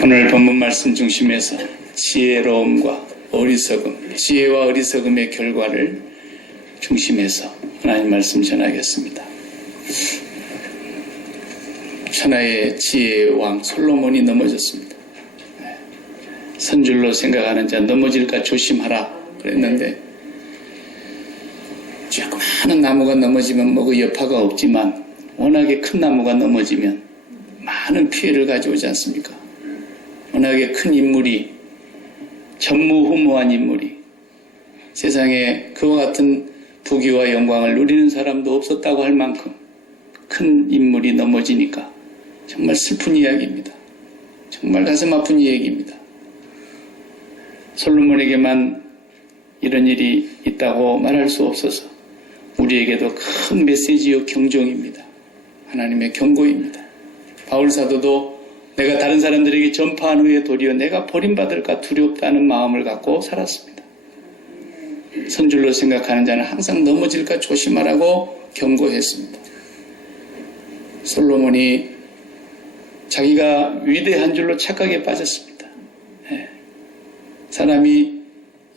오늘 본문 말씀 중심에서 지혜로움과 어리석음, 지혜와 어리석음의 결과를 중심해서 하나님 말씀 전하겠습니다. 천하의 지혜의 왕 솔로몬이 넘어졌습니다. 선줄로 생각하는 자 넘어질까 조심하라 그랬는데, 조그마한 나무가 넘어지면 그 여파가 없지만 워낙에 큰 나무가 넘어지면 많은 피해를 가져오지 않습니까? 워낙에 큰 인물이, 전무후무한 인물이, 세상에 그와 같은 부귀와 영광을 누리는 사람도 없었다고 할 만큼 큰 인물이 넘어지니까 정말 슬픈 이야기입니다. 정말 가슴 아픈 이야기입니다. 솔로몬에게만 이런 일이 있다고 말할 수 없어서 우리에게도 큰 메시지요 경종입니다. 하나님의 경고입니다. 바울사도도 내가 다른 사람들에게 전파한 후에 도리어 내가 버림받을까 두렵다는 마음을 갖고 살았습니다. 선줄로 생각하는 자는 항상 넘어질까 조심하라고 경고했습니다. 솔로몬이 자기가 위대한 줄로 착각에 빠졌습니다. 사람이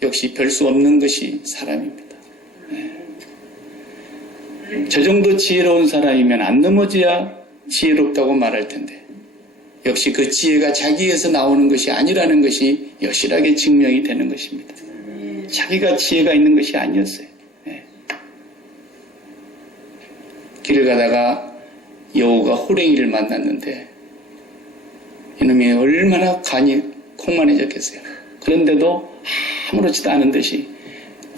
역시 별 수 없는 것이 사람입니다. 저 정도 지혜로운 사람이면 안 넘어져야 지혜롭다고 말할 텐데, 역시 그 지혜가 자기에서 나오는 것이 아니라는 것이 여실하게 증명이 되는 것입니다. 자기가 지혜가 있는 것이 아니었어요. 길을 가다가 여우가 호랭이를 만났는데 이놈이 얼마나 간이 콩만해졌겠어요. 그런데도 아무렇지도 않은 듯이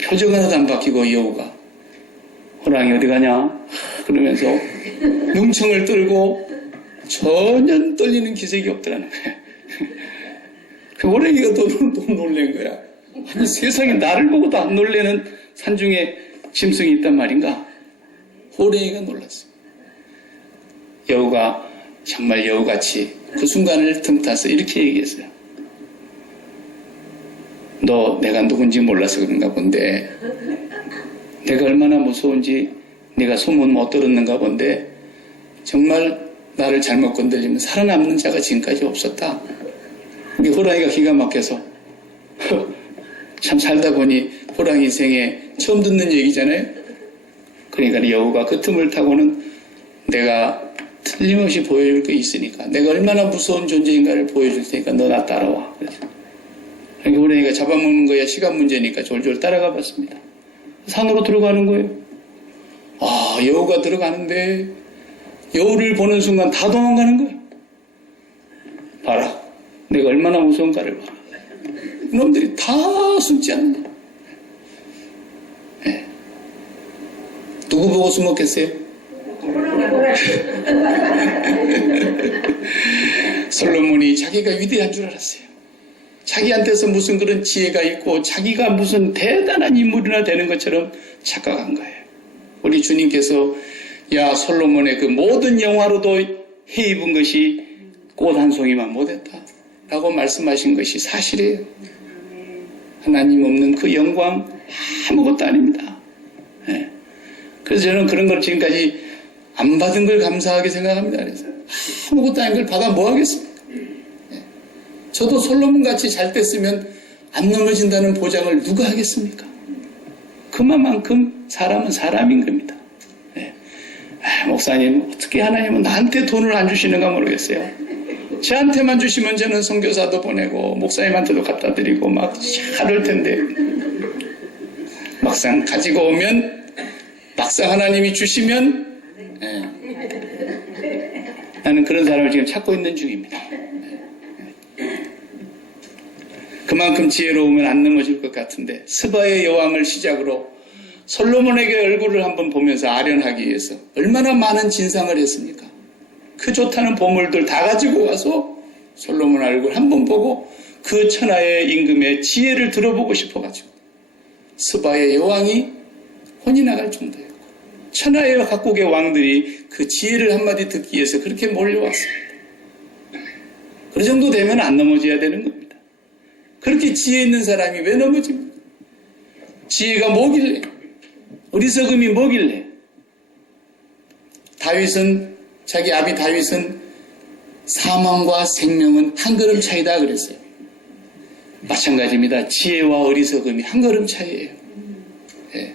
표정 하나도 안 바뀌고 여우가 호랑이 어디 가냐 그러면서 능청을 떨고 전혀 떨리는 기색이 없더라는 거야. 그 호랑이가 또 놀란 거야. 아니, 세상에 나를 보고도 안 놀래는 산중에 짐승이 있단 말인가? 호랑이가 놀랐어. 여우가 정말 여우같이 그 순간을 틈타서 이렇게 얘기했어요. 너 내가 누군지 몰라서 그런가 본데, 내가 얼마나 무서운지 네가 소문 못 들었는가 본데, 정말 나를 잘못 건드리면 살아남는 자가 지금까지 없었다. 우리 호랑이가 기가 막혀서 참 살다 보니 호랑이 생에 처음 듣는 얘기잖아요. 그러니까 여우가 그 틈을 타고는 내가 틀림없이 보여줄 게 있으니까, 내가 얼마나 무서운 존재인가를 보여줄 테니까 너 나 따라와. 그래서 호랑이가 잡아먹는 거야 시간 문제니까 졸졸 따라가 봤습니다. 산으로 들어가는 거예요. 여우가 들어가는데 여우를 보는 순간 다 도망가는 거예요. 봐라, 내가 얼마나 무서운가를 봐라. 놈들이 다 숨지 않는다. 누구 보고 숨었겠어요? 솔로몬이 자기가 위대한 줄 알았어요. 자기한테서 무슨 그런 지혜가 있고 자기가 무슨 대단한 인물이나 되는 것처럼 착각한 거예요. 우리 주님께서 야 솔로몬의 그 모든 영화로도 해입은 것이 꽃 한 송이만 못했다 라고 말씀하신 것이 사실이에요. 하나님 없는 그 영광 아무것도 아닙니다. 그래서 저는 그런 걸 지금까지 안 받은 걸 감사하게 생각합니다. 그래서 아무것도 아닌 걸 받아 뭐 하겠습니까? 저도 솔로몬같이 잘 됐으면 안 넘어진다는 보장을 누가 하겠습니까? 그만큼 사람은 사람인 겁니다. 목사님, 어떻게 하나님은 나한테 돈을 안 주시는가 모르겠어요. 저한테만 주시면 저는 선교사도 보내고 목사님한테도 갖다 드리고 막 잘할 텐데, 막상 가지고 오면, 막상 하나님이 주시면, 나는 그런 사람을 지금 찾고 있는 중입니다. 그만큼 지혜로우면 안 넘어질 것 같은데, 스바의 여왕을 시작으로 솔로몬에게 얼굴을 한번 보면서 아련하기 위해서 얼마나 많은 진상을 했습니까? 그 좋다는 보물들 다 가지고 와서 솔로몬 얼굴 한번 보고 그 천하의 임금의 지혜를 들어보고 싶어가지고 스바의 여왕이 혼이 나갈 정도였고, 천하의 각국의 왕들이 그 지혜를 한마디 듣기 위해서 그렇게 몰려왔습니다. 그 정도 되면 안 넘어져야 되는 겁니다. 그렇게 지혜 있는 사람이 왜 넘어집니까? 지혜가 뭐길래? 어리석음이 뭐길래? 다윗은, 자기 아비 다윗은 사망과 생명은 한 걸음 차이다 그랬어요. 마찬가지입니다. 지혜와 어리석음이 한 걸음 차이예요. 예.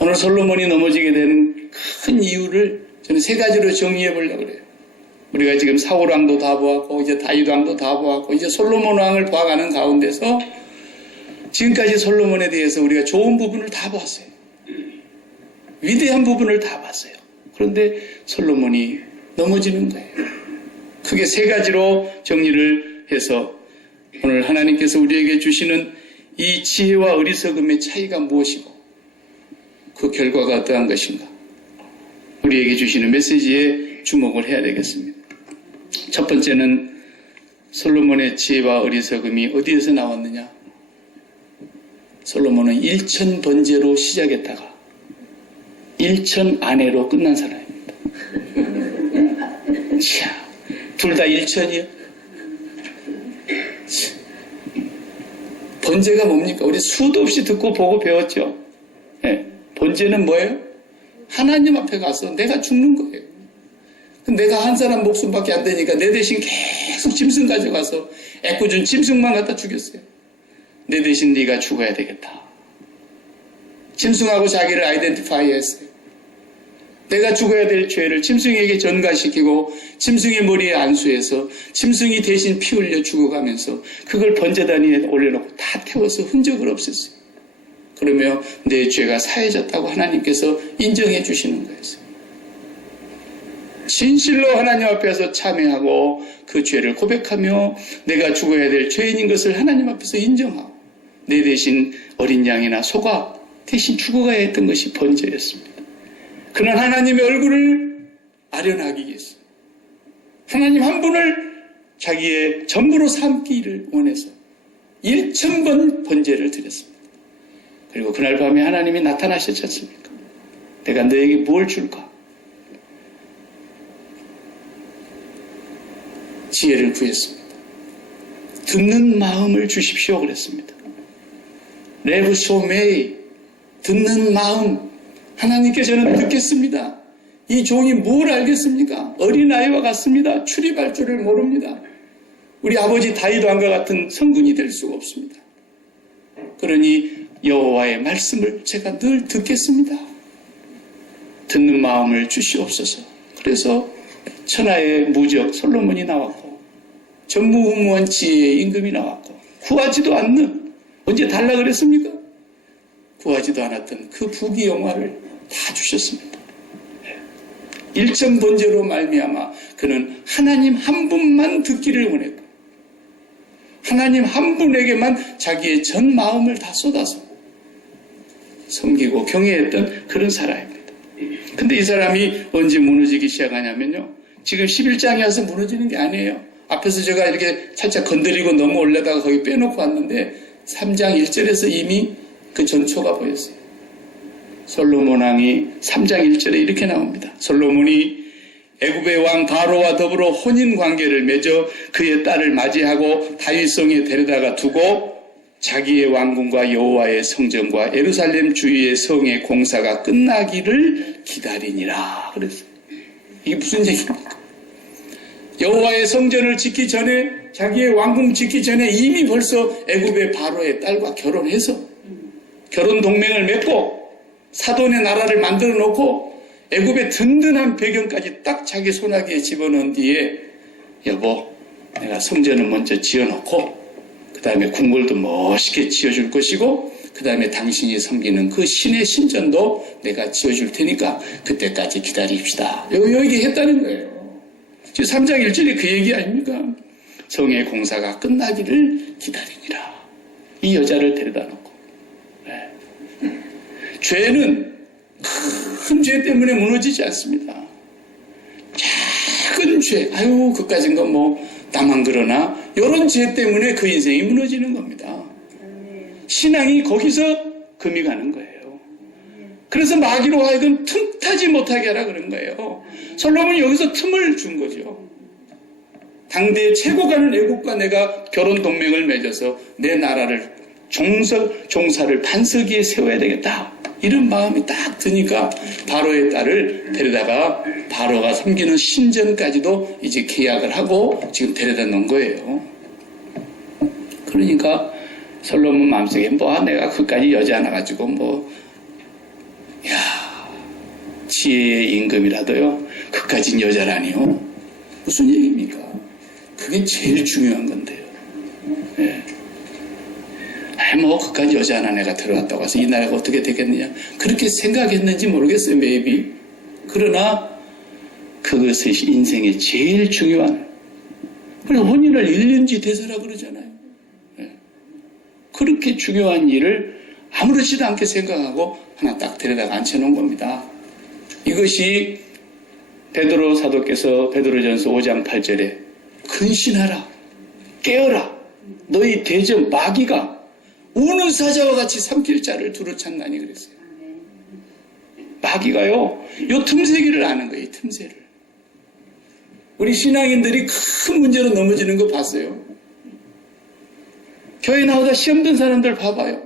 오늘 솔로몬이 넘어지게 된 큰 이유를 저는 세 가지로 정리해 보려고 그래요. 우리가 지금 사울 왕도 다 보았고 이제 다윗 왕도 다 보았고 이제 솔로몬 왕을 봐가는 가운데서 지금까지 솔로몬에 대해서 우리가 좋은 부분을 다 봤어요. 위대한 부분을 다 봤어요. 그런데 솔로몬이 넘어지는 거예요. 크게 세 가지로 정리를 해서 오늘 하나님께서 우리에게 주시는 이 지혜와 어리석음의 차이가 무엇이고 그 결과가 어떠한 것인가, 우리에게 주시는 메시지에 주목을 해야 되겠습니다. 첫 번째는 솔로몬의 지혜와 어리석음이 어디에서 나왔느냐. 솔로몬은 1000 번제로 시작했다가 1000 아내로 끝난 사람입니다. 이야, 둘 다 1000이요? 번제가 뭡니까? 우리 수도 없이 듣고 보고 배웠죠. 네. 번제는 뭐예요? 하나님 앞에 가서 내가 죽는 거예요. 내가 한 사람 목숨밖에 안 되니까 내 대신 계속 짐승 가져가서 애꿎은 짐승만 갖다 죽였어요. 내 대신 네가 죽어야 되겠다. 짐승하고 자기를 아이덴티파이 했어요. 내가 죽어야 될 죄를 짐승에게 전가시키고 짐승의 머리에 안수해서 짐승이 대신 피 흘려 죽어가면서 그걸 번제단위에 올려놓고 다 태워서 흔적을 없앴어요. 그러면 내 죄가 사해졌다고 하나님께서 인정해 주시는 거였어요. 진실로 하나님 앞에서 참회하고 그 죄를 고백하며 내가 죽어야 될 죄인인 것을 하나님 앞에서 인정하고 내 대신 어린 양이나 소가 대신 죽어가야 했던 것이 번제였습니다. 그는 하나님의 얼굴을 아련하기 위해서 하나님 한 분을 자기의 전부로 삼기를 원해서 1000번 번제를 드렸습니다. 그리고 그날 밤에 하나님이 나타나셨지 않습니까? 내가 너에게 뭘 줄까? 지혜를 구했습니다. 듣는 마음을 주십시오 그랬습니다. 레브 소메이, 듣는 마음. 하나님께 저는 듣겠습니다. 이 종이 뭘 알겠습니까? 어린아이와 같습니다. 출입할 줄을 모릅니다. 우리 아버지 다윗 왕과 같은 성군이 될 수가 없습니다. 그러니 여호와의 말씀을 제가 늘 듣겠습니다. 듣는 마음을 주시옵소서. 그래서 천하의 무적 솔로몬이 나왔고 전무후무한 지혜의 임금이 나왔고 구하지도 않는, 언제 달라 그랬습니까? 구하지도 않았던 그 부귀영화를 다 주셨습니다. 1000 번제로 말미암아 그는 하나님 한 분만 듣기를 원했고 하나님 한 분에게만 자기의 전 마음을 다 쏟아서 섬기고 경외했던 그런 사람입니다. 근데 이 사람이 언제 무너지기 시작하냐면요, 지금 11장에 와서 무너지는 게 아니에요. 앞에서 제가 이렇게 살짝 건드리고 넘어올려다가 거기 빼놓고 왔는데 3장 1절에서 이미 그 전초가 보였어요. 솔로몬 왕이 3장 1절에 이렇게 나옵니다. 솔로몬이 애굽의 왕 바로와 더불어 혼인 관계를 맺어 그의 딸을 맞이하고 다윗성에 데려다가 두고 자기의 왕궁과 여호와의 성전과 예루살렘 주위의 성의 공사가 끝나기를 기다리니라 그랬어요. 이게 무슨 얘기입니까? 여호와의 성전을 짓기 전에, 자기의 왕궁 짓기 전에 이미 벌써 애굽의 바로의 딸과 결혼해서 결혼 동맹을 맺고 사돈의 나라를 만들어 놓고 애굽의 든든한 배경까지 딱 자기 손아귀에 집어넣은 뒤에 여보, 내가 성전을 먼저 지어놓고 그 다음에 궁궐도 멋있게 지어줄 것이고 그 다음에 당신이 섬기는 그 신의 신전도 내가 지어줄 테니까 그때까지 기다립시다. 요 얘기 했다는 거예요. 지금 3장 1절이 그 얘기 아닙니까? 성의 공사가 끝나기를 기다리니라. 이 여자를 데려다 놓고. 네. 죄는 큰 죄 때문에 무너지지 않습니다. 작은 죄, 아유 그까진 건 뭐 나만 그러나, 이런 죄 때문에 그 인생이 무너지는 겁니다. 신앙이 거기서 금이 가는 거예요. 그래서 마귀로 하여금 틈타지 못하게 하라 그런 거예요. 솔로몬이 여기서 틈을 준 거죠. 당대의 최고 가는 애국과 내가 결혼 동맹을 맺어서 내 나라를 종사를 반석 위에 세워야 되겠다. 이런 마음이 딱 드니까 바로의 딸을 데려다가 바로가 섬기는 신전까지도 이제 계약을 하고 지금 데려다 놓은 거예요. 그러니까 솔로몬 마음속에 내가 그까지 여자 하나 가지고 지혜의 임금이라도요 그까진 여자라니요 무슨 얘기입니까? 그게 제일 중요한 건데요. 예. 그까지 여자 하나 내가 들어왔다고 해서 이 나라가 어떻게 되겠느냐 그렇게 생각했는지 모르겠어요. maybe. 그러나 그것이 인생의 제일 중요한 그래서 혼인을 1년지 대사라 그러잖아요. 예. 그렇게 중요한 일을 아무렇지도 않게 생각하고 하나 딱 데려다가 앉혀놓은 겁니다. 이것이 베드로 사도께서 베드로전서 5장 8절에 근신하라 깨어라 너희 대적 마귀가 우는 사자와 같이 삼킬 자를 두루 찾나니 그랬어요. 마귀가요 요 틈새기를 아는 거예요. 이 틈새를. 우리 신앙인들이 큰 문제로 넘어지는 거 봤어요. 교회 나오다 시험 든 사람들 봐봐요.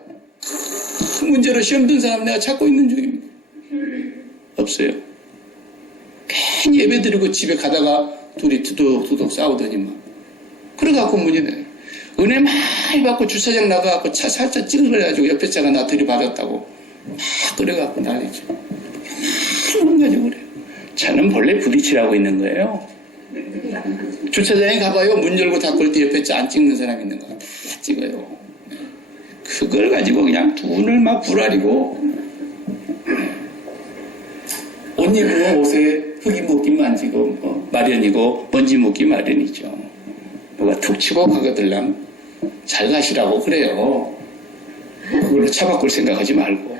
큰 문제로 시험 든 사람 내가 찾고 있는 중입니다. 없어요. 괜히 예배 드리고 집에 가다가 둘이 투둑투둑 싸우더니만 그래갖고 문제네. 은혜 많이 받고 주차장 나가갖고 차 살짝 찌그러가지고 옆에 차가 나 들이받았다고 막 그래갖고 난리죠. 그런 가지고 그래요. 차는 본래 부딪히라고 있는 거예요. 주차장에 가봐요. 문 열고 닫을 때 옆에 차 안 찍는 사람 있는 거 다 찍어요. 그걸 가지고 그냥 눈을 막 부라리고 옷 입으면 옷에 흙이 묻기 만지고 마련이고 먼지 묻기 마련이죠. 뭐가 툭 치고 가거들랑 잘 가시라고 그래요. 그걸로 차 바꿀 생각하지 말고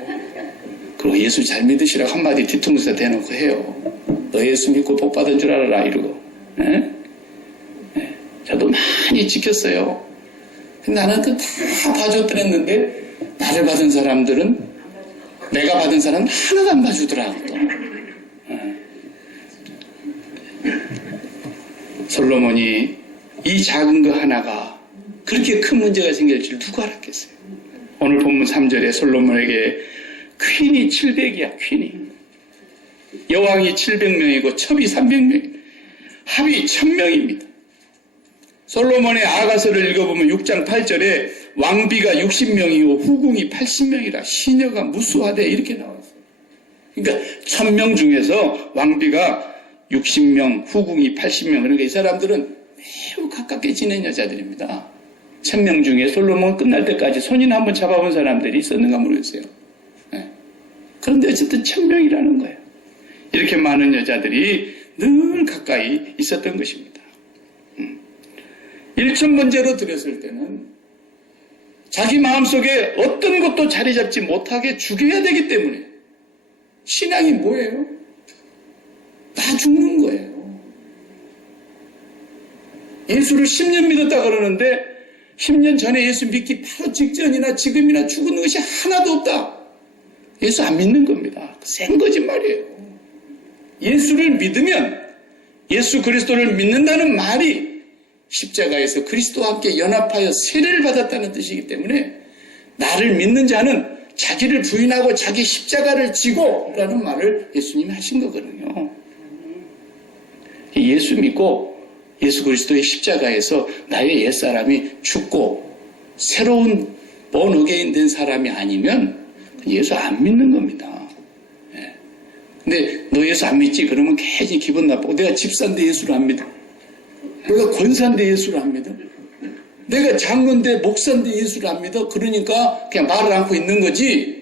그리고 예수 잘 믿으시라고 한마디 뒤통수에 대놓고 해요. 너 예수 믿고 복 받은 줄 알아라 이러고. 네? 네. 저도 많이 지켰어요. 근데 나는 다 봐줬더랬는데 나를 받은 사람들은 내가 받은 사람은 하나도 안 봐주더라고 또. 솔로몬이 이 작은 거 하나가 그렇게 큰 문제가 생길 줄 누가 알았겠어요. 오늘 본문 3절에 솔로몬에게 퀸이 700이야. 퀸이 여왕이 700명이고 첩이 300명 합이 1000명입니다. 솔로몬의 아가서를 읽어보면 6장 8절에 왕비가 60명이고 후궁이 80명이라 시녀가 무수하대 이렇게 나왔어요. 그러니까 1000명 중에서 왕비가 60명, 후궁이 80명. 그러니까 이 사람들은 매우 가깝게 지낸 여자들입니다. 1000명 중에 솔로몬 끝날 때까지 손이나 한번 잡아본 사람들이 있었는가 모르겠어요. 네. 그런데 어쨌든 1000명이라는 거예요. 이렇게 많은 여자들이 늘 가까이 있었던 것입니다. 1천 번째로 들었을 때는 자기 마음속에 어떤 것도 자리 잡지 못하게 죽여야 되기 때문에 신앙이 뭐예요? 다 죽는 거예요. 예수를 10년 믿었다 그러는데 10년 전에 예수 믿기 바로 직전이나 지금이나 죽은 것이 하나도 없다. 예수 안 믿는 겁니다. 센 거짓말이에요. 예수를 믿으면 예수 그리스도를 믿는다는 말이 십자가에서 그리스도와 함께 연합하여 세례를 받았다는 뜻이기 때문에 나를 믿는 자는 자기를 부인하고 자기 십자가를 지고 라는 말을 예수님이 하신 거거든요. 예수 믿고 예수 그리스도의 십자가에서 나의 옛사람이 죽고 새로운 born again 된 사람이 아니면 예수 안 믿는 겁니다. 예. 근데 너 예수 안 믿지? 그러면 괜히 기분 나쁘고 내가 집사인데 예수를 안 믿어. 내가 권사인데 예수를 안 믿어. 내가 장로인데 목사인데 예수를 안 믿어. 그러니까 그냥 말을 않고 있는 거지.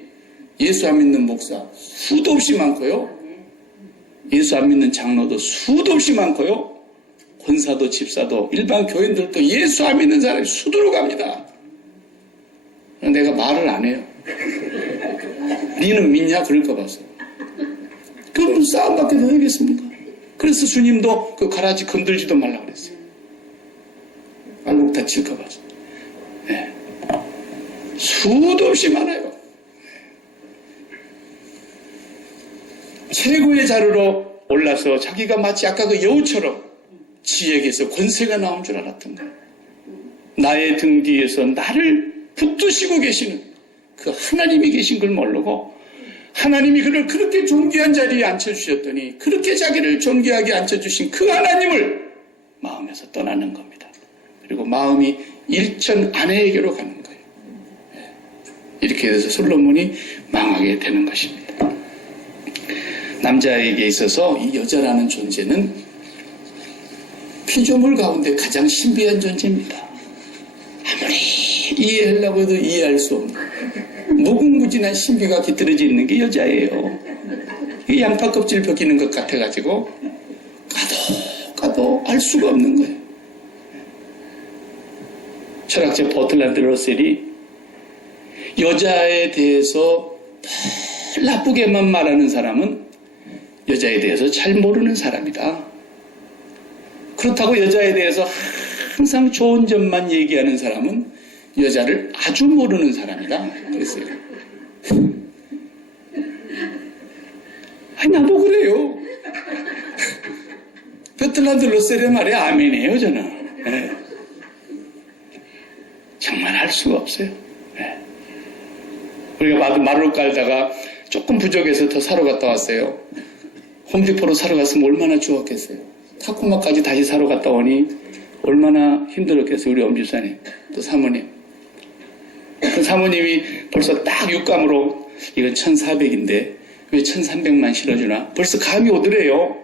예수 안 믿는 목사 수도 없이 많고요. 예수 안 믿는 장로도 수도 없이 많고요. 권사도 집사도 일반 교인들도 예수 안 믿는 사람이 수두룩 합니다. 내가 말을 안 해요. 니는 믿냐? 그럴까 봐서. 그럼 싸움밖에 더 하겠습니까? 그래서 주님도 그 가라지 건들지도 말라고 그랬어요. 알곡 다칠까 봐서. 네. 수도 없이 많아요. 최고의 자리로 올라서 자기가 마치 아까 그 여우처럼 지에게서 권세가 나온 줄 알았던 거예요. 나의 등 뒤에서 나를 붙드시고 계시는 그 하나님이 계신 걸 모르고 하나님이 그를 그렇게 존귀한 자리에 앉혀주셨더니 그렇게 자기를 존귀하게 앉혀주신 그 하나님을 마음에서 떠나는 겁니다. 그리고 마음이 일천 아내에게로 가는 거예요. 이렇게 돼서 솔로몬이 망하게 되는 것입니다. 남자에게 있어서 이 여자라는 존재는 피조물 가운데 가장 신비한 존재입니다. 아무리 이해하려고 해도 이해할 수 없는 무궁무진한 신비가 깃들어져 있는 게 여자예요. 이 양파 껍질 벗기는 것 같아가지고 까도 알 수가 없는 거예요. 철학자 버틀란드 러셀이 여자에 대해서 나쁘게만 말하는 사람은 여자에 대해서 잘 모르는 사람이다. 그렇다고 여자에 대해서 항상 좋은 점만 얘기하는 사람은 여자를 아주 모르는 사람이다. 그랬어요. 아니, 나도 그래요. 버틀란드 러셀의 말에 아멘이에요, 저는. 네. 정말 할 수가 없어요. 네. 우리가 마루를 깔다가 조금 부족해서 더 사러 갔다 왔어요. 홈디포로 사러 갔으면 얼마나 좋았겠어요. 타코마까지 다시 사러 갔다 오니 얼마나 힘들었겠어요. 우리 엄집사님, 또 사모님. 그 사모님이 벌써 딱 육감으로 이건 1,400인데 왜 1,300만 실어주나? 벌써 감이 오더래요.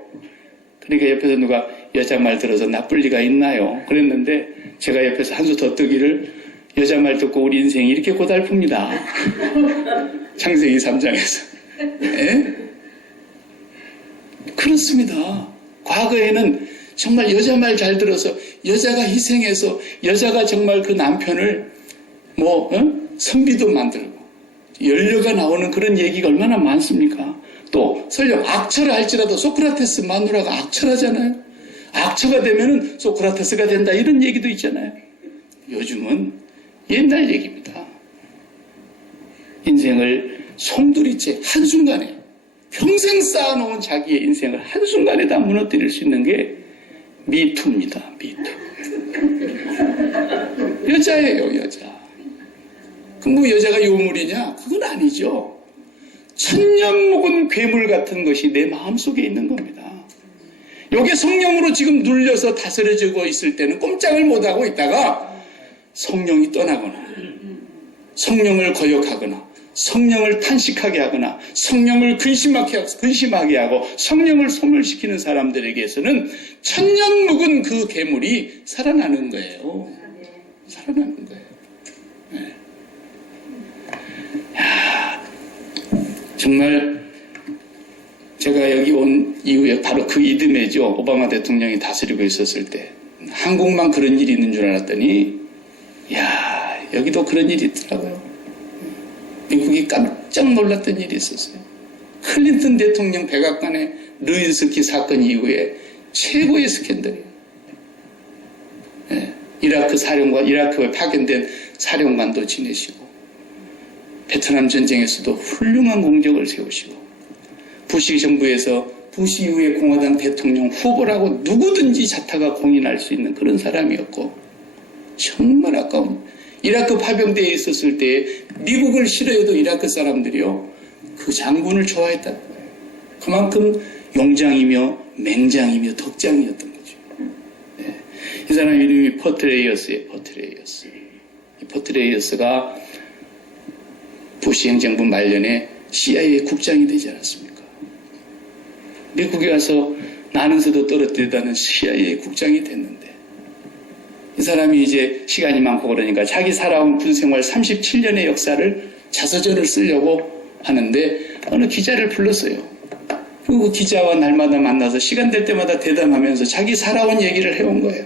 그러니까 옆에서 누가 여자 말 들어서 나쁠 리가 있나요? 그랬는데 제가 옆에서 한 수 더 뜨기를 여자 말 듣고 우리 인생이 이렇게 고달픕니다. 창세기 3장에서. 네? 그렇습니다. 과거에는 정말 여자 말 잘 들어서 여자가 희생해서 여자가 정말 그 남편을 선비도 만들고 연료가 나오는 그런 얘기가 얼마나 많습니까? 또 설령 악처라 할지라도 소크라테스 마누라가 악처라잖아요. 악처가 되면은 소크라테스가 된다 이런 얘기도 있잖아요. 요즘은 옛날 얘기입니다. 인생을 송두리째 한순간에 평생 쌓아놓은 자기의 인생을 한순간에 다 무너뜨릴 수 있는 게 미투입니다. 미투. 여자예요, 여자. 그럼 여자가 요물이냐? 그건 아니죠. 천년 묵은 괴물 같은 것이 내 마음속에 있는 겁니다. 요게 성령으로 지금 눌려서 다스려지고 있을 때는 꼼짝을 못하고 있다가 성령이 떠나거나 성령을 거역하거나 성령을 탄식하게 하거나 성령을 근심하게 하고 성령을 소멸시키는 사람들에게서는 천년 묵은 그 괴물이 살아나는 거예요. 살아나는 거예요. 네. 야, 정말 제가 여기 온 이후에 바로 그 이듬해죠. 오바마 대통령이 다스리고 있었을 때 한국만 그런 일이 있는 줄 알았더니 야, 여기도 그런 일이 있더라고요. 미국이 깜짝 놀랐던 일이 있었어요. 클린턴 대통령 백악관의 르윈스키 사건 이후에 최고의 스캔들이에요. 네. 이라크에 파견된 사령관도 지내시고 베트남 전쟁에서도 훌륭한 공적을 세우시고 부시 정부에서 부시 이후의 공화당 대통령 후보라고 누구든지 자타가 공인할 수 있는 그런 사람이었고 정말 아까운 이라크 파병대에 있었을 때 미국을 싫어해도 이라크 사람들이요 그 장군을 좋아했다는 거예요. 그만큼 용장이며 맹장이며 덕장이었던 거죠. 네. 이 사람 이름이 퍼트레이어스예요. 퍼트레이어스. 이 퍼트레이어스가 부시 행정부 말년에 CIA 국장이 되지 않았습니까? 미국에 와서 나는서도 떨어뜨리다는 CIA 국장이 됐는데 이 사람이 이제 시간이 많고 그러니까 자기 살아온 군생활 37년의 역사를 자서전을 쓰려고 하는데 어느 기자를 불렀어요. 그리고 그 기자와 날마다 만나서 시간 될 때마다 대담하면서 자기 살아온 얘기를 해온 거예요.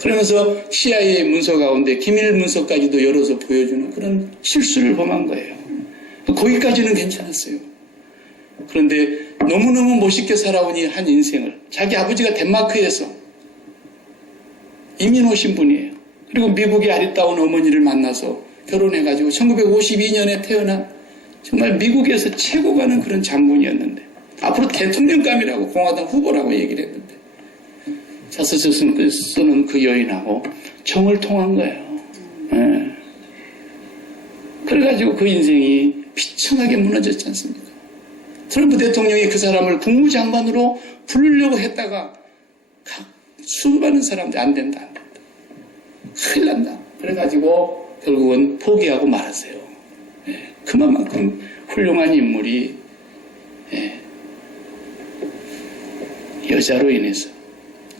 그러면서 CIA 문서 가운데 기밀 문서까지도 열어서 보여주는 그런 실수를 범한 거예요. 거기까지는 괜찮았어요. 그런데 너무너무 멋있게 살아온 이 한 인생을 자기 아버지가 덴마크에서 이민 오신 분이에요. 그리고 미국의 아리따운 어머니를 만나서 결혼해가지고 1952년에 태어난 정말 미국에서 최고 가는 그런 장군이었는데 앞으로 대통령감이라고 공화당 후보라고 얘기를 했는데 자서전 쓰는 그 여인하고 정을 통한 거예요. 네. 그래가지고 그 인생이 비참하게 무너졌지 않습니까? 트럼프 대통령이 그 사람을 국무장관으로 부르려고 했다가 수많은 사람들이 안 된다. 큰일 난다. 그래가지고 결국은 포기하고 말았어요. 그만큼 훌륭한 인물이 여자로 인해서,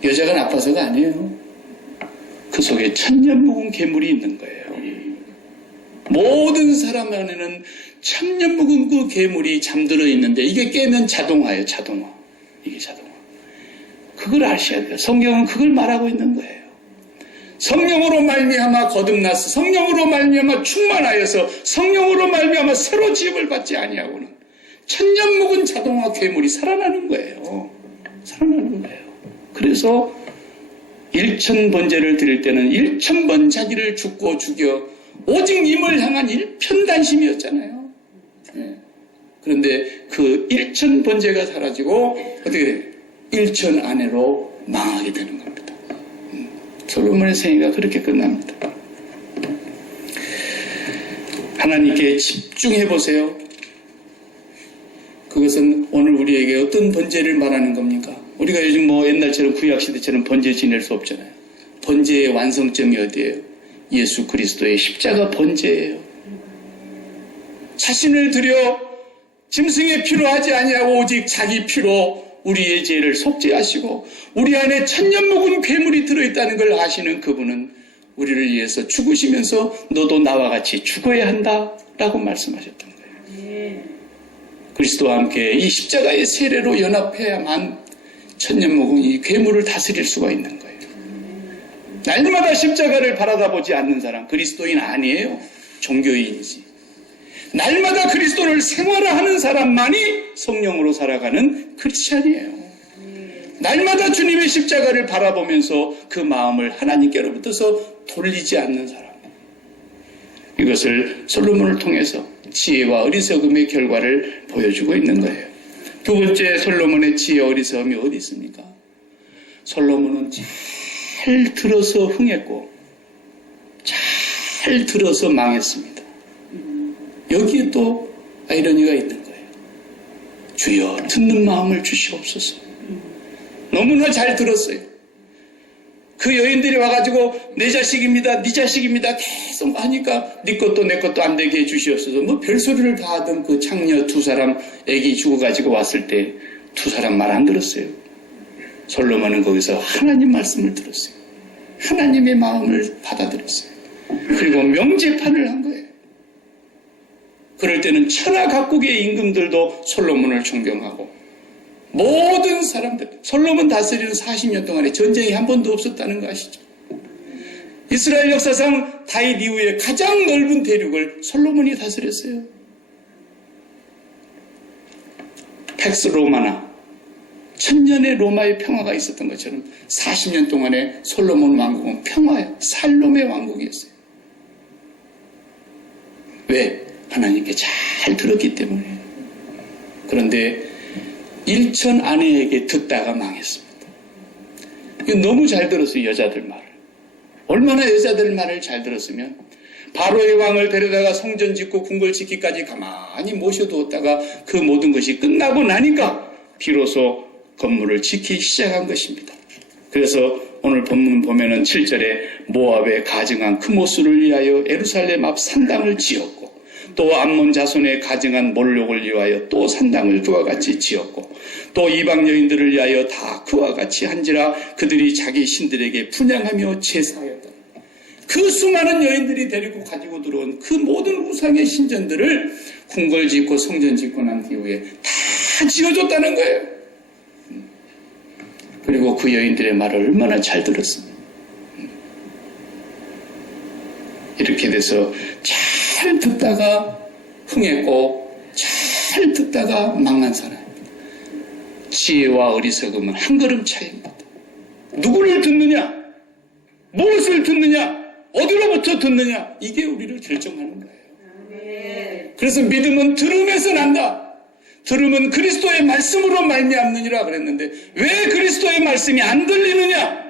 여자가 나빠서가 아니에요. 그 속에 천년묵은 괴물이 있는 거예요. 모든 사람 안에는 천년묵은 그 괴물이 잠들어 있는데 이게 깨면 자동화예요. 자동화. 이게 자동화. 그걸 아셔야 돼요. 성경은 그걸 말하고 있는 거예요. 성령으로 말미암아 거듭나서, 성령으로 말미암아 충만하여서, 성령으로 말미암아 새로 지음을 받지 아니하고는 천년묵은 자동화 괴물이 살아나는 거예요. 살아나는 거예요. 그래서 1000번제를 드릴 때는 1000번 자기를 죽고 죽여 오직 님을 향한 일편단심이었잖아요. 그런데 그 1000번제가 사라지고 어떻게 돼요? 1000 아내로 망하게 되는 겁니다. 솔로몬의 생애가 그렇게 끝납니다. 하나님께 집중해 보세요. 그것은 오늘 우리에게 어떤 번제를 말하는 겁니까? 우리가 요즘 옛날처럼 구약시대처럼 번제 지낼 수 없잖아요. 번제의 완성점이 어디예요? 예수 그리스도의 십자가 번제예요. 자신을 들여 짐승의 피로 하지 아니하고 오직 자기 피로 우리의 죄를 속죄하시고 우리 안에 천년묵은 괴물이 들어있다는 걸 아시는 그분은 우리를 위해서 죽으시면서 너도 나와 같이 죽어야 한다라고 말씀하셨던 거예요. 그리스도와 함께 이 십자가의 세례로 연합해야만 천년묵은 이 괴물을 다스릴 수가 있는 거예요. 날마다 십자가를 바라다보지 않는 사람 그리스도인 아니에요. 종교인이지. 날마다 그리스도를 생활화하는 사람만이 성령으로 살아가는 크리스찬이에요. 날마다 주님의 십자가를 바라보면서 그 마음을 하나님께로부터서 돌리지 않는 사람. 이것을 솔로몬을 통해서 지혜와 어리석음의 결과를 보여주고 있는 거예요. 두 번째 솔로몬의 지혜와 어리석음이 어디 있습니까? 솔로몬은 잘 들어서 흥했고 잘 들어서 망했습니다. 여기에 또 아이러니가 있는 거예요. 주여 듣는 마음을 주시옵소서. 너무나 잘 들었어요. 그 여인들이 와가지고 내 자식입니다, 네 자식입니다 계속 하니까 네 것도 내 것도 안 되게 해주시옵소서. 별소리를 다 하던 그 창녀 두 사람 애기 죽어가지고 왔을 때 두 사람 말 안 들었어요. 솔로몬은 거기서 하나님 말씀을 들었어요. 하나님의 마음을 받아들였어요. 그리고 명제판을 한 거예요. 그럴 때는 천하 각국의 임금들도 솔로몬을 존경하고 모든 사람들, 솔로몬 다스리는 40년 동안에 전쟁이 한 번도 없었다는 거 아시죠? 이스라엘 역사상 다윗 이후에 가장 넓은 대륙을 솔로몬이 다스렸어요. 팩스 로마나 천년의 로마의 평화가 있었던 것처럼 40년 동안의 솔로몬 왕국은 평화예요. 살롬의 왕국이었어요. 왜? 하나님께 잘 들었기 때문에. 그런데 1000 아내에게 듣다가 망했습니다. 너무 잘 들었어요. 여자들 말을. 얼마나 여자들 말을 잘 들었으면 바로의 왕을 데려다가 성전 짓고 궁궐 짓기까지 가만히 모셔두었다가 그 모든 것이 끝나고 나니까 비로소 건물을 짓기 시작한 것입니다. 그래서 오늘 본문 보면은 7절에 모압에 가증한 크모스를 위하여 예루살렘 앞 산당을 지었고 또 암몬 자손의 가증한 몰록을 위하여 또 산당을 그와 같이 지었고 또 이방 여인들을 위하여 다 그와 같이 한지라 그들이 자기 신들에게 분향하며 제사하였다. 그 수많은 여인들이 데리고 가지고 들어온 그 모든 우상의 신전들을 궁궐 짓고 성전 짓고 난 이후에 다 지어줬다는 거예요. 그리고 그 여인들의 말을 얼마나 잘 들었습니까? 이렇게 돼서 잘 듣다가 흥했고 잘 듣다가 망한 사람. 지혜와 어리석음은 한 걸음 차이입니다. 누구를 듣느냐? 무엇을 듣느냐? 어디로부터 듣느냐? 이게 우리를 결정하는 거예요. 그래서 믿음은 들음에서 난다. 들음은 그리스도의 말씀으로 말미암느니라 그랬는데 왜 그리스도의 말씀이 안 들리느냐?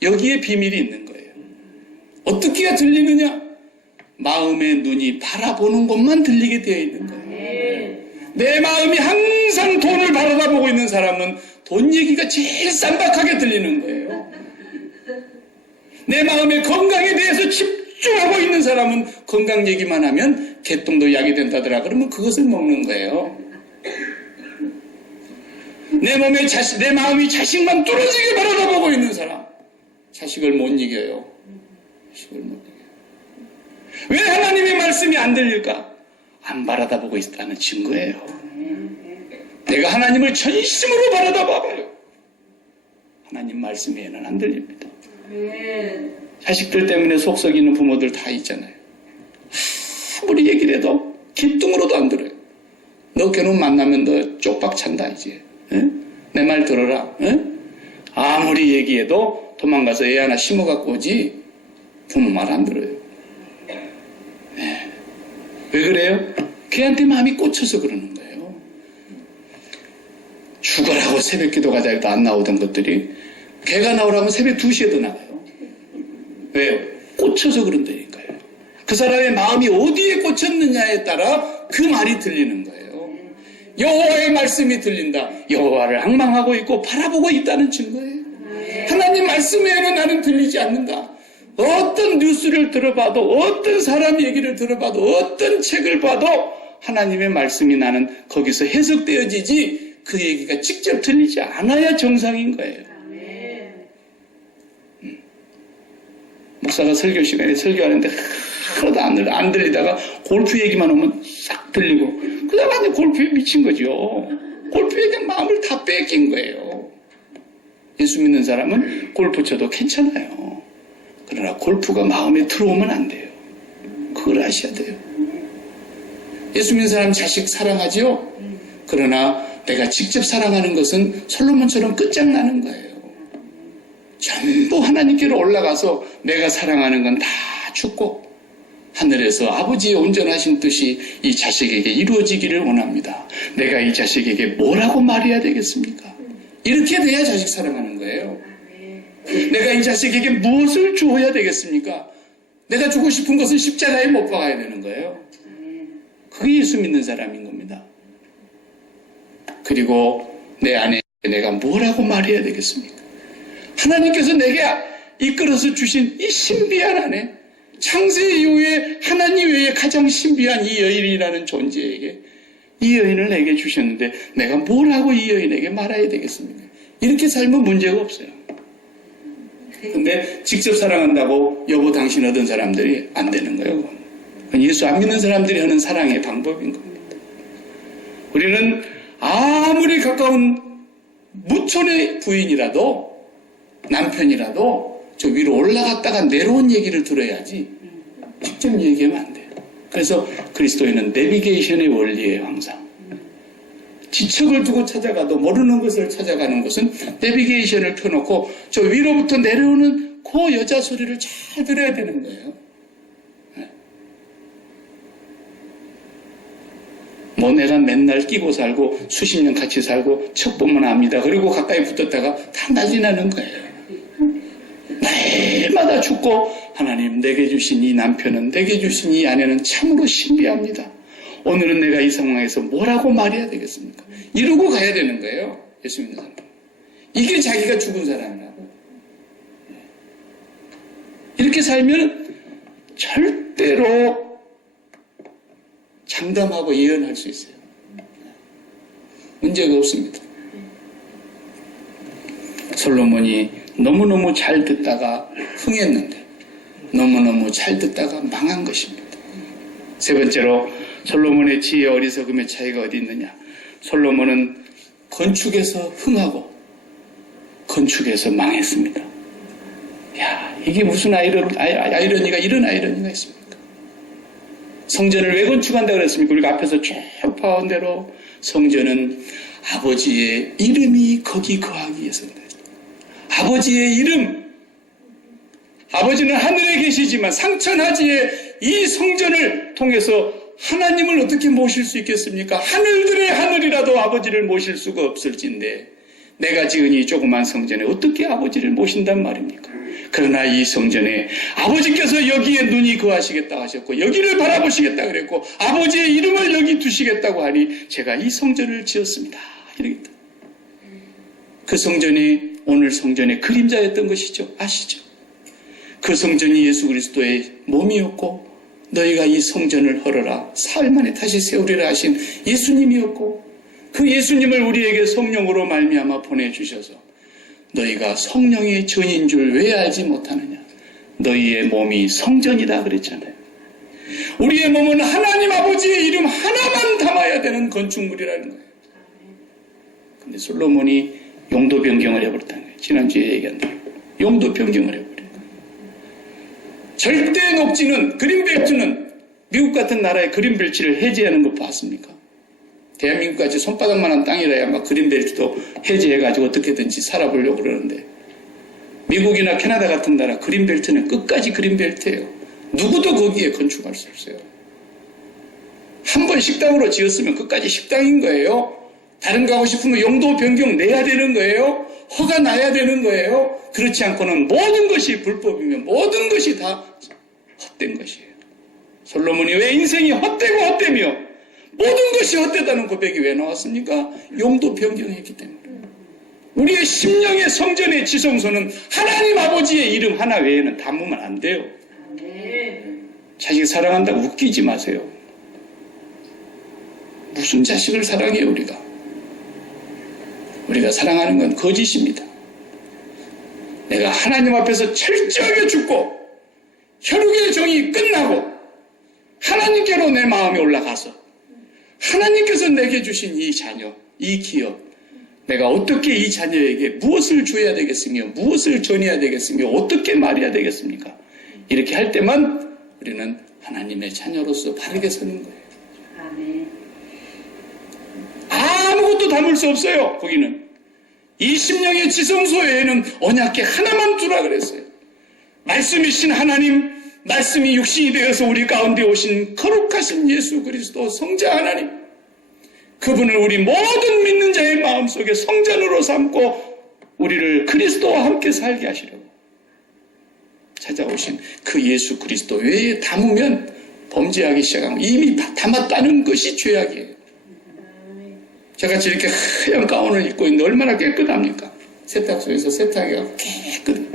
여기에 비밀이 있는 거예요. 어떻게 들리느냐? 마음의 눈이 바라보는 것만 들리게 되어 있는 거예요. 내 마음이 항상 돈을 바라보고 있는 사람은 돈 얘기가 제일 쌈박하게 들리는 거예요. 내 마음의 건강에 대해서 집중하고 있는 사람은 건강 얘기만 하면 개똥도 약이 된다더라. 그러면 그것을 먹는 거예요. 내 마음이 자식만 뚫어지게 바라보고 있는 사람, 자식을 못 이겨요. 자식을 못 이겨요. 왜 하나님의 말씀이 안 들릴까? 안 바라다보고 있다는 증거예요. 내가 하나님을 전심으로 바라다봐봐요. 하나님 말씀 외에는 안 들립니다. 자식들 때문에 속 썩이는 부모들 다 있잖아요. 아무리 얘기를 해도 기뚱으로도 안 들어요. 너 걔놈 만나면 너 쪽박 찬다 이제. 내 말 들어라. 아무리 얘기해도 도망가서 애 하나 심어갖고 오지 부모 말 안 들어요. 왜 그래요? 걔한테 마음이 꽂혀서 그러는 거예요. 죽어라고 새벽 기도 가자 해도 안 나오던 것들이 걔가 나오라면 새벽 2시에도 나가요. 왜요? 꽂혀서 그런다니까요. 그 사람의 마음이 어디에 꽂혔느냐에 따라 그 말이 들리는 거예요. 여호와의 말씀이 들린다. 여호와를 앙망하고 있고 바라보고 있다는 증거예요. 하나님 말씀 외에는 나는 들리지 않는다. 어떤 뉴스를 들어봐도, 어떤 사람 얘기를 들어봐도, 어떤 책을 봐도 하나님의 말씀이 나는 거기서 해석되어지지 그 얘기가 직접 들리지 않아야 정상인 거예요. 목사가 설교 시간에 설교하는데 하나도 안 들리다가 골프 얘기만 오면 싹 들리고 그다음 완전 골프에 미친 거죠. 골프에 마음을 다 뺏긴 거예요. 예수 믿는 사람은 골프 쳐도 괜찮아요. 그러나 골프가 마음에 들어오면 안 돼요. 그걸 아셔야 돼요. 예수 믿는 사람 자식 사랑하지요? 그러나 내가 직접 사랑하는 것은 솔로몬처럼 끝장나는 거예요. 전부 하나님께로 올라가서 내가 사랑하는 건 다 죽고 하늘에서 아버지의 온전하신 뜻이 이 자식에게 이루어지기를 원합니다. 내가 이 자식에게 뭐라고 말해야 되겠습니까? 이렇게 돼야 자식 사랑하는 거예요. 내가 이 자식에게 무엇을 주어야 되겠습니까? 내가 주고 싶은 것은 십자가에 못 박아야 되는 거예요. 그게 예수 믿는 사람인 겁니다. 그리고 내 안에 내가 뭐라고 말해야 되겠습니까? 하나님께서 내게 이끌어서 주신 이 신비한 안에 창세 이후에 하나님 외에 가장 신비한 이 여인이라는 존재에게 이 여인을 내게 주셨는데 내가 뭐라고 이 여인에게 말해야 되겠습니까? 이렇게 살면 문제가 없어요. 근데 직접 사랑한다고 여보 당신 얻은 사람들이 안 되는 거예요. 그건 예수 안 믿는 사람들이 하는 사랑의 방법인 겁니다. 우리는 아무리 가까운 무촌의 부인이라도 남편이라도 저 위로 올라갔다가 내려온 얘기를 들어야지 직접 얘기하면 안 돼요. 그래서 그리스도인은 내비게이션의 원리예요. 항상 지척을 두고 찾아가도 모르는 것을 찾아가는 것은 내비게이션을 펴놓고 저 위로부터 내려오는 그 여자 소리를 잘 들어야 되는 거예요. 뭐 내가 맨날 끼고 살고 수십 년 같이 살고 척 보면 압니다. 그리고 가까이 붙었다가 다 난리 나는 거예요. 날마다 죽고 하나님 내게 주신 이 남편은 내게 주신 이 아내는 참으로 신비합니다. 오늘은 내가 이 상황에서 뭐라고 말해야 되겠습니까? 이러고 가야 되는 거예요. 예수 믿는 사람. 이게 자기가 죽은 사람이라고. 이렇게 살면 절대로 장담하고 예언할 수 있어요. 문제가 없습니다. 솔로몬이 너무너무 잘 듣다가 흥했는데 너무너무 잘 듣다가 망한 것입니다. 세 번째로 솔로몬의 지혜 어리석음의 차이가 어디 있느냐? 솔로몬은 건축에서 흥하고 건축에서 망했습니다. 야, 이게 무슨 아이러니가 이런 아이러니가 있습니까? 성전을 왜 건축한다고 그랬습니까? 우리가 앞에서 쭉 봐온 대로 성전은 아버지의 이름이 거기 거하기 위해서입니다. 아버지의 이름, 아버지는 하늘에 계시지만 상천하지에 이 성전을 통해서 하나님을 어떻게 모실 수 있겠습니까? 하늘들의 하늘이라도 아버지를 모실 수가 없을진데 내가 지은 이 조그만 성전에 어떻게 아버지를 모신단 말입니까? 그러나 이 성전에 아버지께서 여기에 눈이 거하시겠다 하셨고 여기를 바라보시겠다 그랬고 아버지의 이름을 여기 두시겠다고 하니 제가 이 성전을 지었습니다. 이러겠다. 그 성전이 오늘 성전의 그림자였던 것이죠. 아시죠? 그 성전이 예수 그리스도의 몸이었고 너희가 이 성전을 헐어라 사흘 만에 다시 세우리라 하신 예수님이었고 그 예수님을 우리에게 성령으로 말미암아 보내주셔서 너희가 성령의 전인 줄 왜 알지 못하느냐. 너희의 몸이 성전이다 그랬잖아요. 우리의 몸은 하나님 아버지의 이름 하나만 담아야 되는 건축물이라는 거예요. 근데 솔로몬이 용도 변경을 해버렸다는 거예요. 지난주에 얘기한 대로 용도 변경을 해버려요. 절대 녹지는 그린벨트는 미국 같은 나라의 그린벨트를 해제하는 거 봤습니까? 대한민국까지 손바닥만한 땅이라야 막 그린벨트도 해제해가지고 어떻게든지 살아보려고 그러는데 미국이나 캐나다 같은 나라 그린벨트는 끝까지 그린벨트예요. 누구도 거기에 건축할 수 없어요. 한 번 식당으로 지었으면 끝까지 식당인 거예요. 다른 거 하고 싶으면 용도 변경 내야 되는 거예요. 허가 나야 되는 거예요. 그렇지 않고는 모든 것이 불법이면 모든 것이 다 헛된 것이에요. 솔로몬이 왜 인생이 헛되고 헛되며 모든 것이 헛되다는 고백이 왜 나왔습니까? 용도 변경했기 때문에. 우리의 심령의 성전의 지성소는 하나님 아버지의 이름 하나 외에는 담으면 안 돼요. 자식 사랑한다고 웃기지 마세요. 무슨 자식을 사랑해요 우리가? 우리가 사랑하는 건 거짓입니다. 내가 하나님 앞에서 철저하게 죽고 혈육의 정이 끝나고 하나님께로 내 마음이 올라가서 하나님께서 내게 주신 이 자녀, 이 기업 내가 어떻게 이 자녀에게 무엇을 줘야 되겠으며 무엇을 전해야 되겠으며 어떻게 말해야 되겠습니까? 이렇게 할 때만 우리는 하나님의 자녀로서 바르게 서는 거예요. 아무것도 담을 수 없어요. 거기는 이 심령의 지성소에는 언약궤 하나만 두라 그랬어요. 말씀이신 하나님, 말씀이 육신이 되어서 우리 가운데 오신 거룩하신 예수 그리스도 성자 하나님, 그분을 우리 모든 믿는 자의 마음속에 성전으로 삼고 우리를 그리스도와 함께 살게 하시려고 찾아오신 그 예수 그리스도 외에 담으면 범죄하기 시작하고 이미 담았다는 것이 죄악이에요. 저같이 이렇게 하얀 가운을 입고 있는데 얼마나 깨끗합니까? 세탁소에서 세탁해서 깨끗.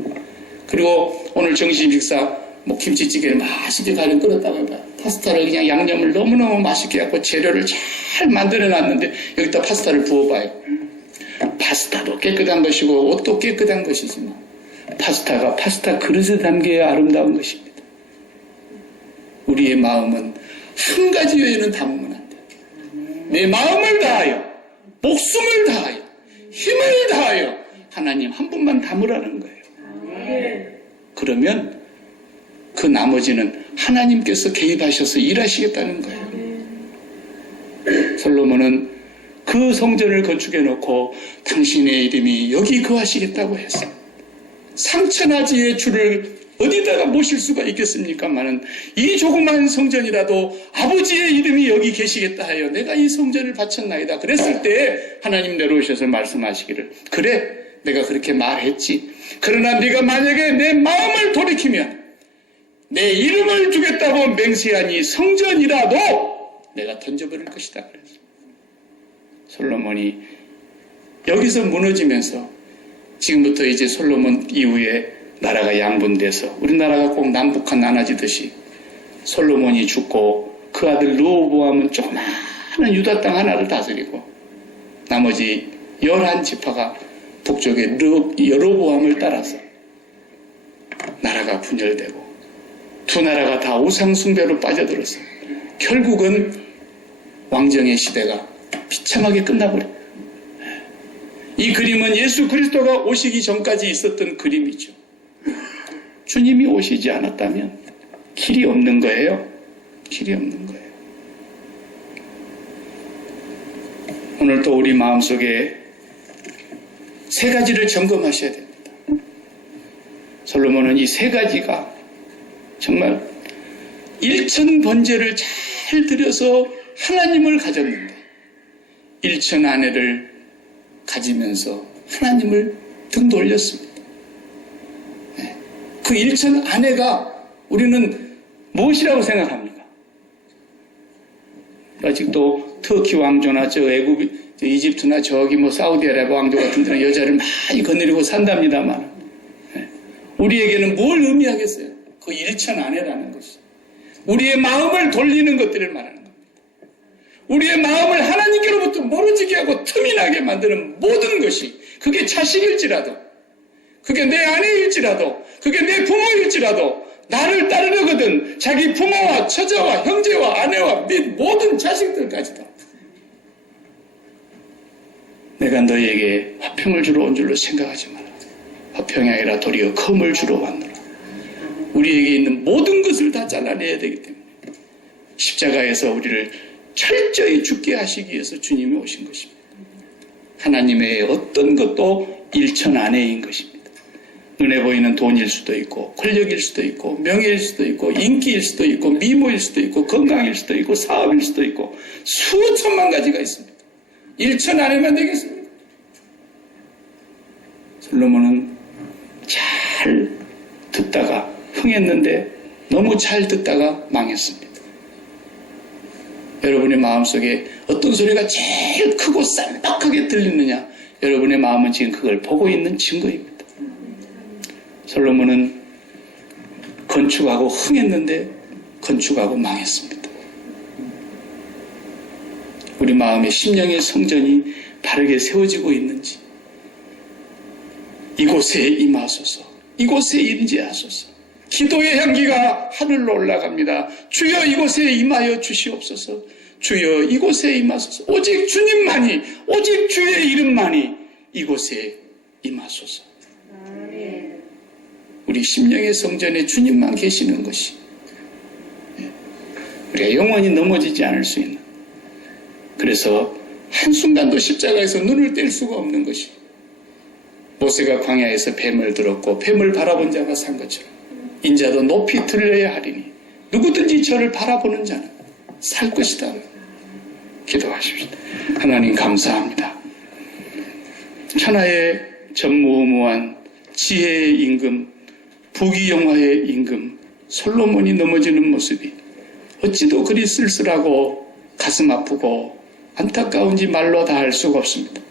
그리고 오늘 점심 식사 김치찌개를 맛있게 가려 끓였다가 파스타를 그냥 양념을 너무너무 맛있게 하고 재료를 잘 만들어놨는데 여기다 파스타를 부어봐요. 파스타도 깨끗한 것이고 옷도 깨끗한 것이지만 파스타가 파스타 그릇에 담겨야 아름다운 것입니다. 우리의 마음은 한 가지 외에는 담으면 안 돼요. 내 마음을 다하여 목숨을 다하여 힘을 다하여 하나님 한 분만 담으라는 거예요. 그러면 그 나머지는 하나님께서 개입하셔서 일하시겠다는 거예요. 솔로몬은 그 성전을 건축해 놓고 당신의 이름이 여기 거하시겠다고 했어요. 상천하지의 주를 어디다가 모실 수가 있겠습니까마는 이 조그만 성전이라도 아버지의 이름이 여기 계시겠다 하여 내가 이 성전을 바쳤나이다. 그랬을 때 하나님 내려오셔서 말씀하시기를 그래 내가 그렇게 말했지. 그러나 네가 만약에 내 마음을 돌이키면 내 이름을 주겠다고 맹세한 이 성전이라도 내가 던져버릴 것이다. 그랬어요. 솔로몬이 여기서 무너지면서 지금부터 이제 솔로몬 이후에 나라가 양분돼서 우리나라가 꼭 남북한 나눠지듯이 솔로몬이 죽고 그 아들 르호보암은 조그마한 유다 땅 하나를 다스리고 나머지 11지파가 북쪽의 여로보암을 따라서 나라가 분열되고 두 나라가 다 우상 숭배로 빠져들어서 결국은 왕정의 시대가 비참하게 끝나버려요. 이 그림은 예수 그리스도가 오시기 전까지 있었던 그림이죠. 주님이 오시지 않았다면 길이 없는 거예요. 길이 없는 거예요. 오늘 또 우리 마음속에 세 가지를 점검하셔야 됩니다. 솔로몬은 이 세 가지가 정말 일천번제를 잘 들여서 하나님을 가졌는데 일천 아내를 가지면서 하나님을 등 돌렸습니다. 그 일천 아내가 우리는 무엇이라고 생각합니까? 아직도 터키 왕조나 저 애굽, 이집트나 저기 뭐 사우디아라비아 왕조 같은 데는 여자를 많이 거느리고 산답니다만 우리에게는 뭘 의미하겠어요? 그 일천 아내라는 것이 우리의 마음을 돌리는 것들을 말하는 겁니다. 우리의 마음을 하나님께로부터 멀어지게 하고 틈이 나게 만드는 모든 것이 그게 자식일지라도 그게 내 아내일지라도 그게 내 부모일지라도 나를 따르려거든 자기 부모와 처자와 형제와 아내와 및 모든 자식들까지도 내가 너희에게 화평을 주러 온 줄로 생각하지 마라. 화평이 아니라 도리어 검을 주러 왔노라. 우리에게 있는 모든 것을 다 잘라내야 되기 때문에 십자가에서 우리를 철저히 죽게 하시기 위해서 주님이 오신 것입니다. 하나님의 어떤 것도 일천 안에인 것입니다. 눈에 보이는 돈일 수도 있고 권력일 수도 있고 명예일 수도 있고 인기일 수도 있고 미모일 수도 있고 건강일 수도 있고 사업일 수도 있고 수천만 가지가 있습니다. 일천 안에만 되겠습니까? 솔로몬은 잘 듣다가 흥했는데 너무 잘 듣다가 망했습니다. 여러분의 마음속에 어떤 소리가 제일 크고 쌈박하게 들리느냐? 여러분의 마음은 지금 그걸 보고 있는 증거입니다. 솔로몬은 건축하고 흥했는데 건축하고 망했습니다. 우리 마음의 심령의 성전이 바르게 세워지고 있는지 이곳에 임하소서, 이곳에 임재하소서. 기도의 향기가 하늘로 올라갑니다. 주여 이곳에 임하여 주시옵소서. 주여 이곳에 임하소서. 오직 주님만이, 오직 주의 이름만이 이곳에 임하소서. 우리 심령의 성전에 주님만 계시는 것이 우리가 영원히 넘어지지 않을 수 있는, 그래서 한순간도 십자가에서 눈을 뗄 수가 없는 것이 모세가 광야에서 뱀을 들었고 뱀을 바라본 자가 산 것처럼 인자도 높이 들려야 하리니 누구든지 저를 바라보는 자는 살 것이다. 기도하십시오. 하나님 감사합니다. 천하의 전무후무한 지혜의 임금, 부귀영화의 임금 솔로몬이 넘어지는 모습이 어찌도 그리 쓸쓸하고 가슴 아프고 안타까운지 말로 다 할 수가 없습니다.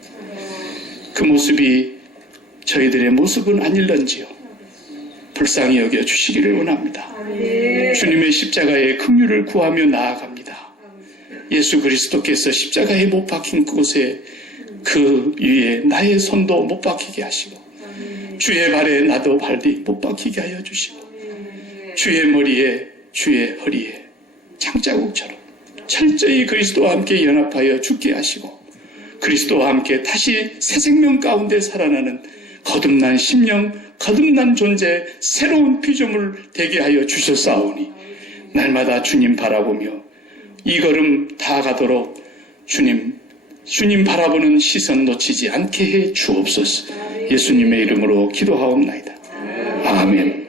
그 모습이 저희들의 모습은 아닐런지요. 불쌍히 여겨 주시기를 원합니다. 주님의 십자가의 긍휼을 구하며 나아갑니다. 예수 그리스도께서 십자가에 못 박힌 그곳에 그 위에 나의 손도 못 박히게 하시고 주의 발에 나도 발이 못 박히게 하여 주시고 주의 머리에 주의 허리에 창자국처럼 철저히 그리스도와 함께 연합하여 죽게 하시고 그리스도와 함께 다시 새 생명 가운데 살아나는 거듭난 심령, 거듭난 존재, 새로운 피조물 되게 하여 주셨사오니 날마다 주님 바라보며 이 걸음 다 가도록 주님 바라보는 시선 놓치지 않게 해 주옵소서. 예수님의 이름으로 기도하옵나이다. 아멘.